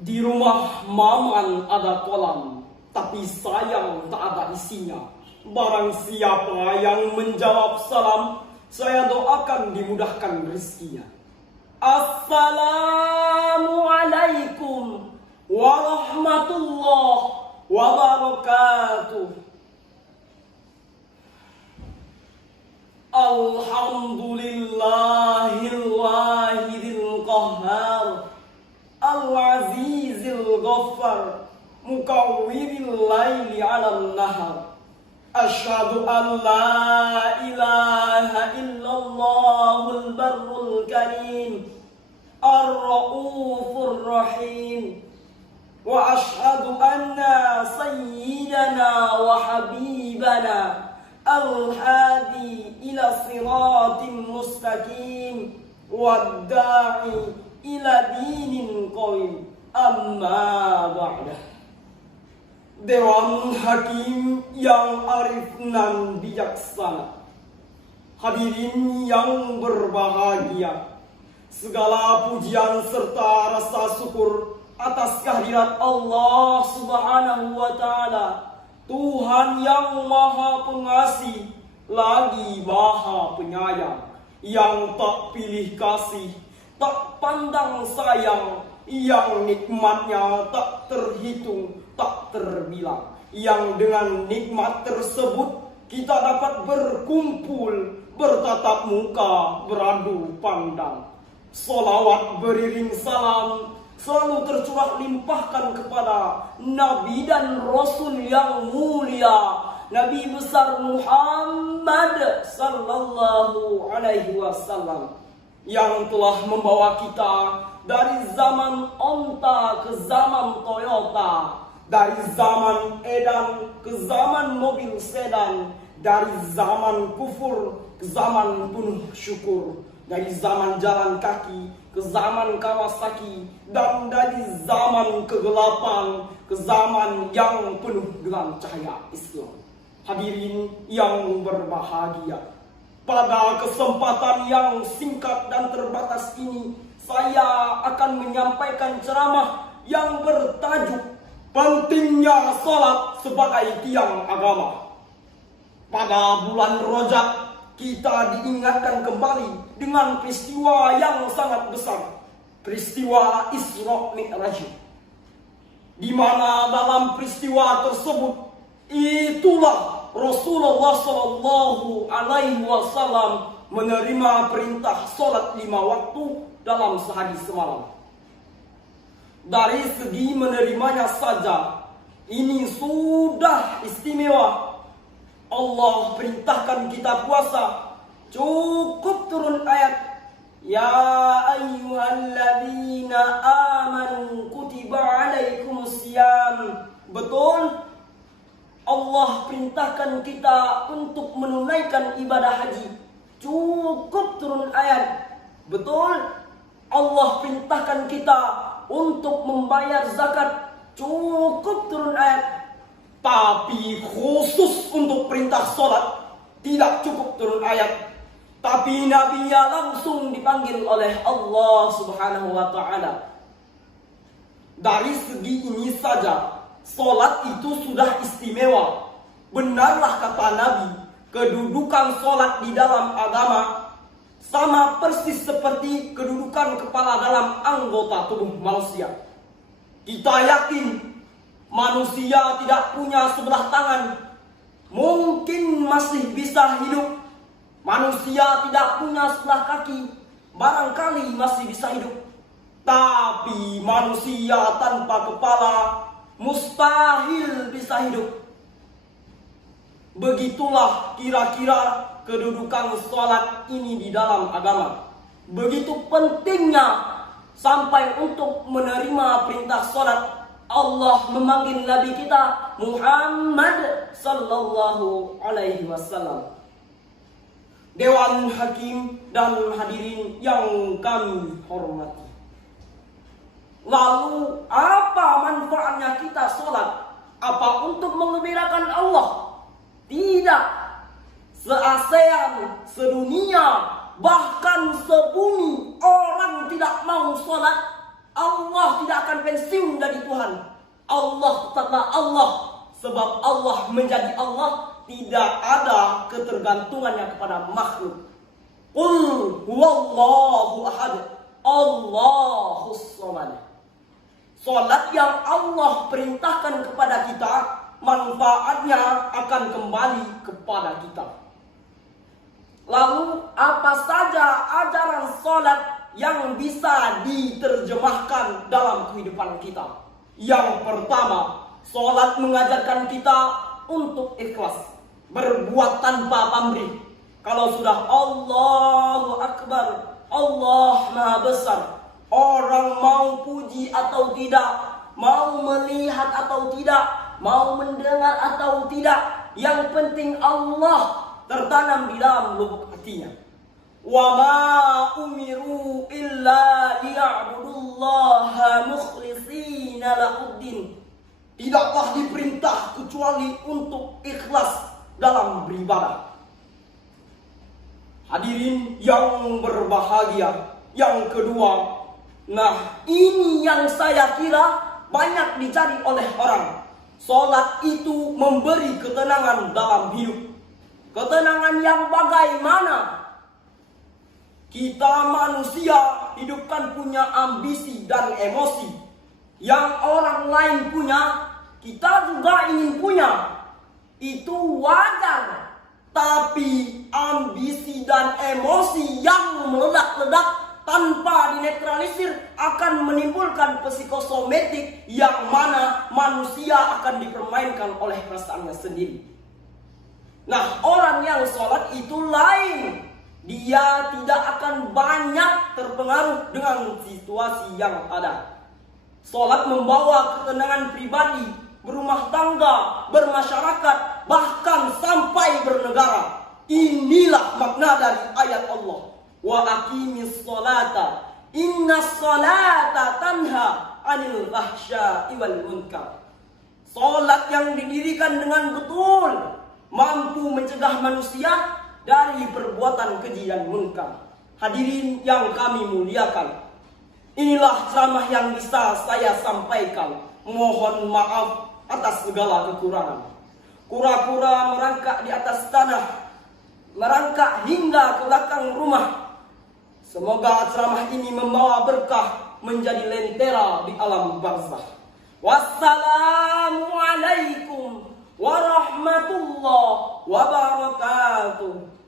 Di rumah Maman ada kolam, tapi sayang tak ada isinya. Barang siapa yang menjawab salam, saya doakan dimudahkan rezekinya. Assalamualaikum warahmatullahi wabarakatuh. Alhamdulillahil wahidil qahhar, al-azizil ghaffar, mukawwiril laili 'alan nahar. Asyhadu an la ilaha illallahul barrul karim, ar-raufur rahim. Wa asyhadu anna sayyidana wa habibana al-hadi ila siratim mustaqim wad-da'i ila dinin qawim. Amma ba'dah. Dewan Hakim yang arif nan bijaksana, hadirin yang berbahagia, segala pujian serta rasa syukur atas kehadirat Allah Subhanahu wa Ta'ala, Tuhan yang Maha Pengasih lagi Maha Penyayang, yang tak pilih kasih, tak pandang sayang, yang nikmatnya tak terhitung, tak terbilang, yang dengan nikmat tersebut kita dapat berkumpul, bertatap muka, beradu pandang. Salawat beriring salam selalu tercurah limpahkan kepada Nabi dan Rasul yang mulia, Nabi besar Muhammad sallallahu alaihi wasallam, yang telah membawa kita dari zaman onta ke zaman Toyota, dari zaman edan ke zaman mobil sedan, dari zaman kufur ke zaman penuh syukur, dari zaman jalan kaki ke zaman Kawasaki, dan dari zaman kegelapan ke zaman yang penuh dengan cahaya Islam. Hadirin yang berbahagia, pada kesempatan yang singkat dan terbatas ini, saya akan menyampaikan ceramah yang bertajuk pentingnya salat sebagai tiang agama. Pada bulan Rajab kita diingatkan kembali dengan peristiwa yang sangat besar, peristiwa Isra Mi'raj, di mana dalam peristiwa tersebut itulah Rasulullah Shallallahu Alaihi Wasallam menerima perintah salat 5 waktu dalam sehari semalam. Dari segi menerimanya saja, ini sudah istimewa. Allah perintahkan kita puasa, cukup turun ayat, ya ayyuhalladzina amanu kutiba alaikumusiyam. Betul, Allah perintahkan kita untuk menunaikan ibadah haji, cukup turun ayat. Betul, Allah perintahkan kita untuk membayar zakat, cukup turun ayat. Tapi khusus untuk perintah sholat tidak cukup turun ayat, tapi Nabi-Nya langsung dipanggil oleh Allah Subhanahu wa Ta'ala. Dari segi ini saja, sholat itu sudah istimewa. Benarlah kata Nabi, kedudukan sholat di dalam agama sama persis seperti kedudukan kepala dalam anggota tubuh manusia. Kita yakin manusia tidak punya sebelah tangan, mungkin masih bisa hidup. Manusia tidak punya sebelah kaki, barangkali masih bisa hidup. Tapi manusia tanpa kepala mustahil bisa hidup. Begitulah kira-kira kedudukan sholat ini di dalam agama. Begitu pentingnya sampai untuk menerima perintah sholat, Allah memanggil Nabi kita Muhammad sallallahu alaihi wasallam. Dewan Hakim dan hadirin yang kami hormati, lalu apa manfaatnya kita sholat? Apa untuk mengembirakan Allah? Tidak. Se-ASEAN, sedunia, bahkan sebumi orang tidak mau sholat, Allah tidak akan pensiun dari Tuhan. Allah tetaplah Allah. Sebab Allah menjadi Allah, tidak ada ketergantungannya kepada makhluk. Qul huwallahu ahad, Allahus samad. Salat yang Allah perintahkan kepada kita, manfaatnya akan kembali kepada kita. Lalu apa saja ajaran salat yang bisa diterjemahkan dalam kehidupan kita? Yang pertama, salat mengajarkan kita untuk ikhlas, berbuat tanpa pamrih. Kalau sudah Allahu Akbar, Allah Maha Besar, orang mau puji atau tidak, mau melihat atau tidak, mau mendengar atau tidak, yang penting Allah tertanam di dalam lubuk hatinya. Wa ma umiru illa liya'budullaha mukhlishina lahuddin. Tidaklah diperintah kecuali untuk ikhlas dalam beribadah. Hadirin yang berbahagia, yang kedua, nah ini yang saya kira banyak dicari oleh orang. Salat itu memberi ketenangan dalam hidup. Ketenangan yang bagaimana? Kita manusia hidup kan punya ambisi dan emosi. Yang orang lain punya, kita juga ingin punya. Itu wajar. Tapi ambisi dan emosi yang meledak-ledak tanpa dinetralisir akan menimbulkan psikosomatik yang mana manusia akan dipermainkan oleh perasaannya sendiri. Nah, orang yang sholat itu lain. Dia tidak akan banyak terpengaruh dengan situasi yang ada. Sholat membawa ketenangan pribadi, berumah tangga, bermasyarakat, bahkan sampai bernegara. Inilah makna dari ayat Allah. Wa aqimis sholata, innas sholata tanha anil fahsya'i wal munkar. Sholat yang didirikan dengan betul mampu mencegah manusia dari perbuatan keji dan munkar. Hadirin yang kami muliakan, inilah ceramah yang bisa saya sampaikan. Mohon maaf atas segala kekurangan. Kura-kura merangkak di atas tanah, merangkak hingga ke belakang rumah. Semoga ceramah ini membawa berkah menjadi lentera di alam barzakh. Wassalamualaikum warahmatullahi wabarakatuh.